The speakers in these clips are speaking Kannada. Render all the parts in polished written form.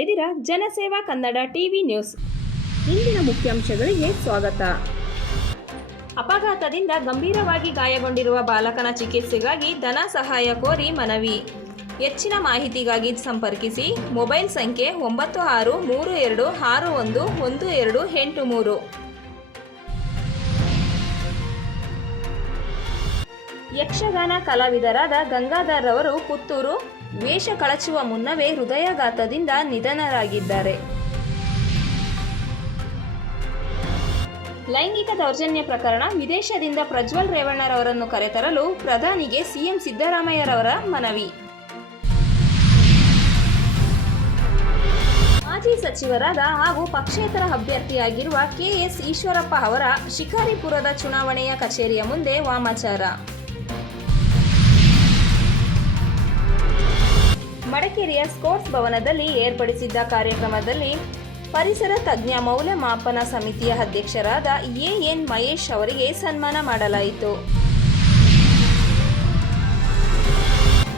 ಇದ್ದೀರಾ ಜನಸೇವಾ ಕನ್ನಡ ಟಿವಿ ನ್ಯೂಸ್. ಇಂದಿನ ಮುಖ್ಯಾಂಶಗಳಿಗೆ ಸ್ವಾಗತ. ಅಪಘಾತದಿಂದ ಗಂಭೀರವಾಗಿ ಗಾಯಗೊಂಡಿರುವ ಬಾಲಕನ ಚಿಕಿತ್ಸೆಗಾಗಿ ಧನ ಸಹಾಯ ಕೋರಿ ಮನವಿ. ಹೆಚ್ಚಿನ ಮಾಹಿತಿಗಾಗಿ ಸಂಪರ್ಕಿಸಿ ಮೊಬೈಲ್ ಸಂಖ್ಯೆ 9632611283. ಯಕ್ಷಗಾನ ಕಲಾವಿದರಾದ ಗಂಗಾಧರ್ ರವರು ಪುತ್ತೂರು ವೇಷ ಕಳಚುವ ಮುನ್ನವೇ ಹೃದಯಾಘಾತದಿಂದ ನಿಧನರಾಗಿದ್ದಾರೆ. ಲೈಂಗಿಕ ದೌರ್ಜನ್ಯ ಪ್ರಕರಣ ವಿದೇಶದಿಂದ ಪ್ರಜ್ವಲ್ ರೇವಣ್ಣರವರನ್ನು ಕರೆತರಲು ಪ್ರಧಾನಿಗೆ ಸಿಎಂ ಸಿದ್ದರಾಮಯ್ಯರವರ ಮನವಿ. ಮಾಜಿ ಸಚಿವರಾದ ಹಾಗೂ ಪಕ್ಷೇತರ ಅಭ್ಯರ್ಥಿಯಾಗಿರುವ ಕೆಎಸ್ ಈಶ್ವರಪ್ಪ ಅವರ ಶಿಕಾರಿಪುರದ ಚುನಾವಣೆಯ ಕಚೇರಿಯ ಮುಂದೆ ವಾಮಾಚಾರ. ಮಡಿಕೇರಿಯ ಸ್ಪೋರ್ಟ್ಸ್ ಭವನದಲ್ಲಿ ಏರ್ಪಡಿಸಿದ್ದ ಕಾರ್ಯಕ್ರಮದಲ್ಲಿ ಪರಿಸರ ತಜ್ಞ ಮೌಲ್ಯಮಾಪನ ಸಮಿತಿಯ ಅಧ್ಯಕ್ಷರಾದ ಎಎನ್ ಮಹೇಶ್ ಅವರಿಗೆ ಸನ್ಮಾನ ಮಾಡಲಾಯಿತು.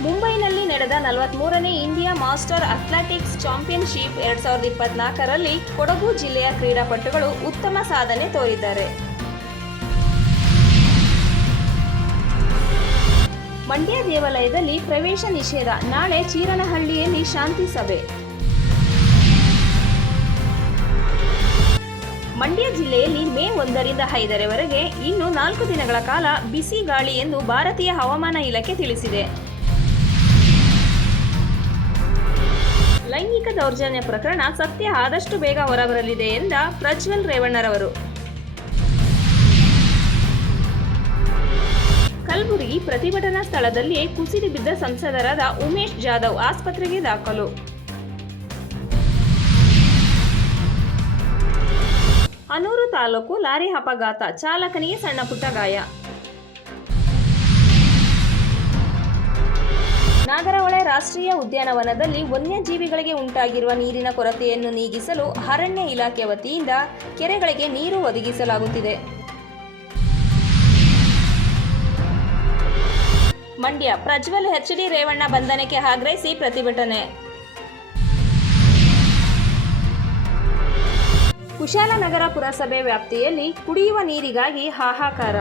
ಮುಂಬೈನಲ್ಲಿ ನಡೆದ 43ನೇ ಇಂಡಿಯಾ ಮಾಸ್ಟರ್ ಅಥ್ಲೆಟಿಕ್ಸ್ ಚಾಂಪಿಯನ್ಶಿಪ್ 2024ರಲ್ಲಿ ಕೊಡಗು ಜಿಲ್ಲೆಯ ಕ್ರೀಡಾಪಟುಗಳು ಉತ್ತಮ ಸಾಧನೆ ತೋರಿದ್ದಾರೆ. ಮಂಡ್ಯ ದೇವಾಲಯದಲ್ಲಿ ಪ್ರವೇಶ ನಿಷೇಧ, ನಾಳೆ ಚೀರನಹಳ್ಳಿಯಲ್ಲಿ ಶಾಂತಿ ಸಭೆ. ಮಂಡ್ಯ ಜಿಲ್ಲೆಯಲ್ಲಿ ಮೇ 1ರಿಂದ 5ರವರೆಗೆ ಇನ್ನು 4 ದಿನಗಳ ಕಾಲ ಬಿಸಿ ಗಾಳಿ ಎಂದು ಭಾರತೀಯ ಹವಾಮಾನ ಇಲಾಖೆ ತಿಳಿಸಿದೆ. ಲೈಂಗಿಕ ದೌರ್ಜನ್ಯ ಪ್ರಕರಣ ಸತ್ಯ ಆದಷ್ಟು ಬೇಗ ಹೊರಬರಲಿದೆ ಎಂದ ಪ್ರಜ್ವಲ್ ರೇವಣ್ಣರವರು. ಕಲಬುರಗಿ ಪ್ರತಿಭಟನಾ ಸ್ಥಳದಲ್ಲಿಯೇ ಕುಸಿದು ಬಿದ್ದ ಸಂಸದರಾದ ಉಮೇಶ್ ಜಾಧವ್ ಆಸ್ಪತ್ರೆಗೆ ದಾಖಲು. ಅನೂರು ತಾಲೂಕು ಲಾರಿ ಅಪಘಾತ, ಚಾಲಕನಿಗೆ ಸಣ್ಣ ಪುಟ್ಟ ಗಾಯ. ನಾಗರಹೊಳೆ ರಾಷ್ಟ್ರೀಯ ಉದ್ಯಾನವನದಲ್ಲಿ ವನ್ಯಜೀವಿಗಳಿಗೆ ಉಂಟಾಗಿರುವ ನೀರಿನ ಕೊರತೆಯನ್ನು ನೀಗಿಸಲು ಅರಣ್ಯ ಇಲಾಖೆ ವತಿಯಿಂದ ಕೆರೆಗಳಿಗೆ ನೀರು ಒದಗಿಸಲಾಗುತ್ತಿದೆ. ಮಂಡ್ಯ ಪ್ರಜ್ವಲ್ ಎಚ್.ಡಿ. ರೇವಣ್ಣ ಬಂಧನಕ್ಕೆ ಆಗ್ರಹಿಸಿ ಪ್ರತಿಭಟನೆ. ಕುಶಾಲನಗರ ಪುರಸಭೆ ವ್ಯಾಪ್ತಿಯಲ್ಲಿ ಕುಡಿಯುವ ನೀರಿಗಾಗಿ ಹಾಹಾಕಾರ.